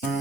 सत्तनुजान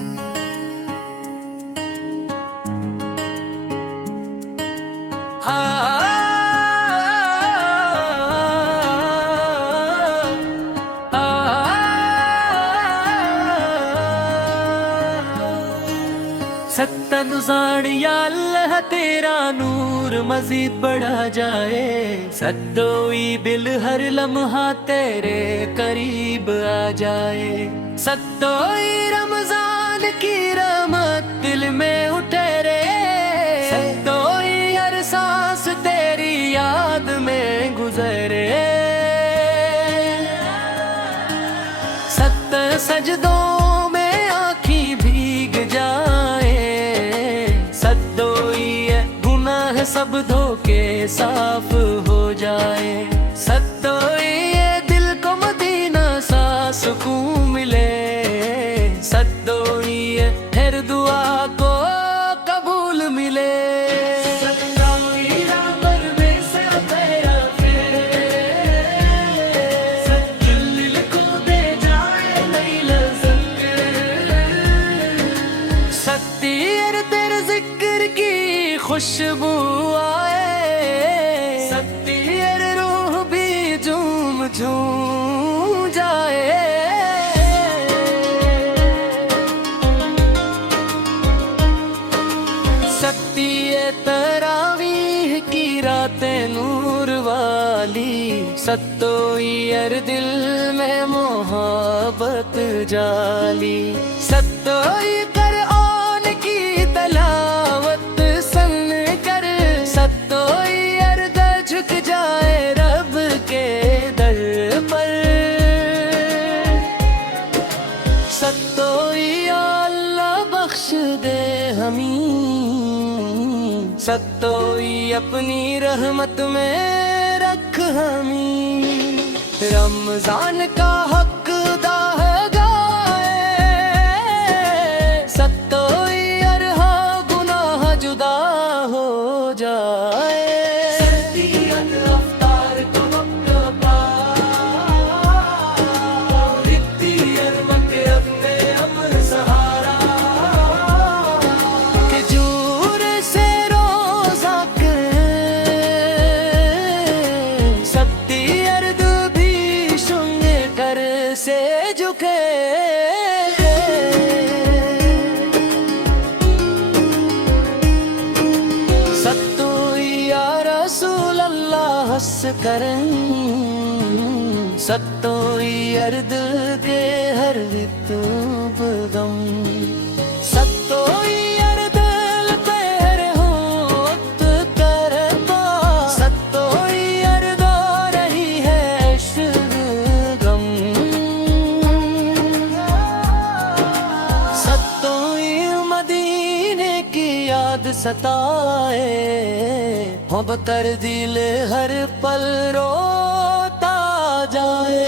या अल्लाह तेरा नूर मजीद बढ़ा जाए। सत्तोई दिल हर लम्हा तेरे करीब आ जाए। सत्तोई रमजान की रहमत दिल में उठे रे। सत्तोई हर सांस तेरी याद में गुजरे। सत्त सजदों में आँखी भीग जाए। सत्तोई गुनाह सब धोके साफ हो जाए। सत्तोई दिल को मदीना सा सुकून मिले। सत्तोई हर दुआ को कबूल मिले। तेरे जिक्र की खुशबू आए। सत्तीर रूह भी झूम झूम जाए। सत्तीर तरावीह की रातें नूर वाली। सत्तोई हर दिल में मोहब्बत जाली। सत्तोई दे हमीं। सत्तोई अपनी रहमत में रख हमीं। रमजान का हक है गाए। सत्तोई हर गुनाह जुदा हो जाए। से झुके सत्तोई या रसूल अल्लाह हस करें। सत्तोई हर दिल के हर वितूब गम। सत्तोई हर दिल पे हर होत करता। सत्तोई हर दो रही है इश्क गम। सत्तोई मदीने की याद सताए। हो बतर दिल हर पल रोता जाए।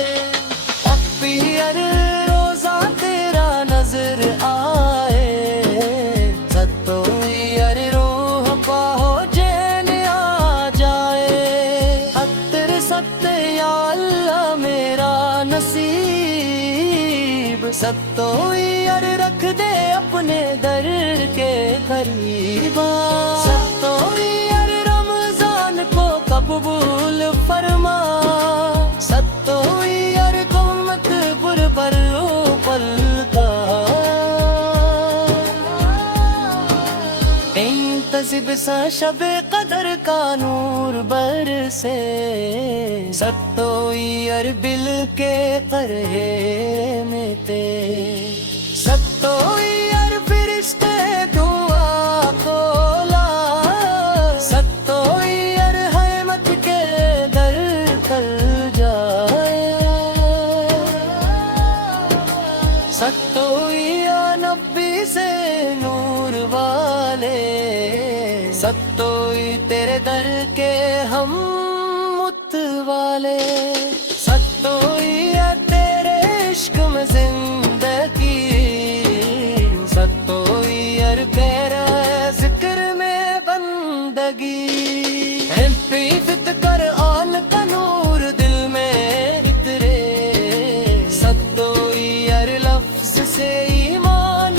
अपी हर रोजा तेरा नजर आए। सत्तोई हर रूह पाहो चैन आ जाए। हत्तर सत्ते या अल्लाह मेरा नसीब। सत्तोई हर रख दे अपने दर के करीब। सत्तोई हर रमजान को कबूल फरमा। सत्तोई हर कोमत पुर पर पलता। इंतज़िब सा शबे कदर का नूर बरसे। सत्तोई हर बिल के करहे में ते। सत्तोई हर फिरिश्ते दुआ खोला। सत्तोई हर रहमत के दर कर जाए। सत्तोई या नबी से नूर वाले। सत्तोई तेरे दर के हम मुतवाले। सत्तोई या तेरे इश्क में जिंदगी। सत्तोई हर तेरा जिक्र में बंदगी। प्रीत कर आल का नूर दिल में इतरे। सत्तोई हर लफ्ज से ईमान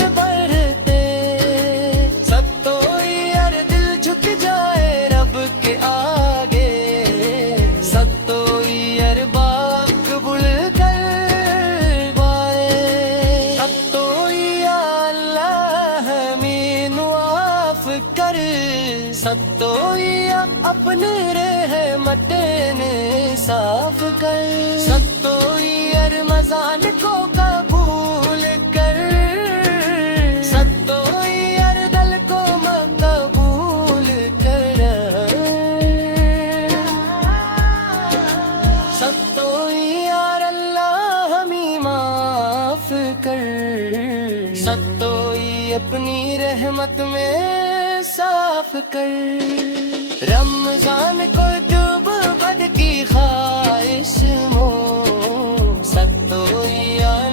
अपने रहमत ने साफ कर, सत्तोई रमजान को कबूल कर, सत्तोई दिल को मकबूल कर, सत्तोई अल्लाह हमें माफ कर, सत्तोई अपनी रहमत में साफ कर। रमजान को डूब बद की ख्वाहिश मो, सत्तोई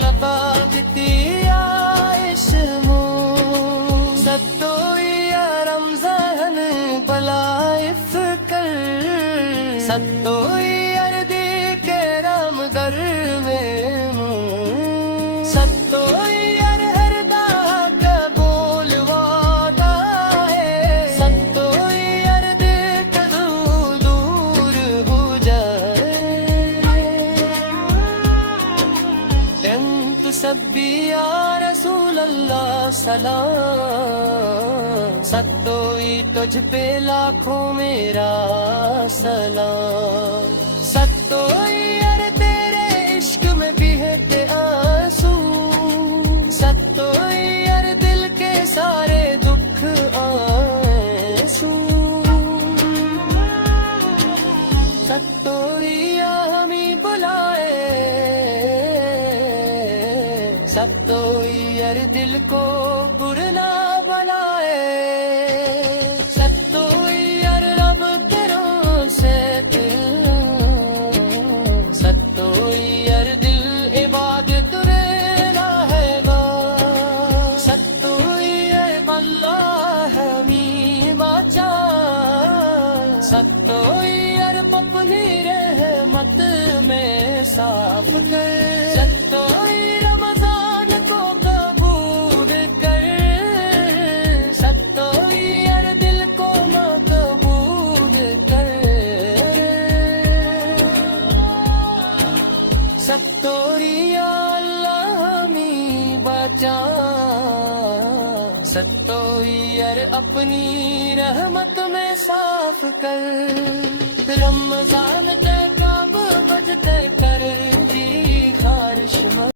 नबागती आइश मो, सत्तोई रमजान बलाइफ कर, सत्तोई अर्दी के राम दर में मो, सत्तोई सब्बी या रसूल अल्लाह सलाम, सत्तोई तुझ पे लाखों मेरा सलाम, सत्तोई तेरे इश्क में बहते आंसू, सत्तोई दिल के सारे दुख आंसू, सत्तोई हमें बुलाए, सत्तोई दिल को बुरना बनाए, सत्तोई रब तेरों से सत्तोई दिल इबादत ना है गा, सत्तोई अल्लाह हमीं बाचा, सत्तोई अपनी रहमत में साफ कर, सत्तोई सत्तोई अल्लाह हमें बचा, सत्तोई अपनी रहमत में साफ कर। रमजान ते कब बजते कर दी खारिश।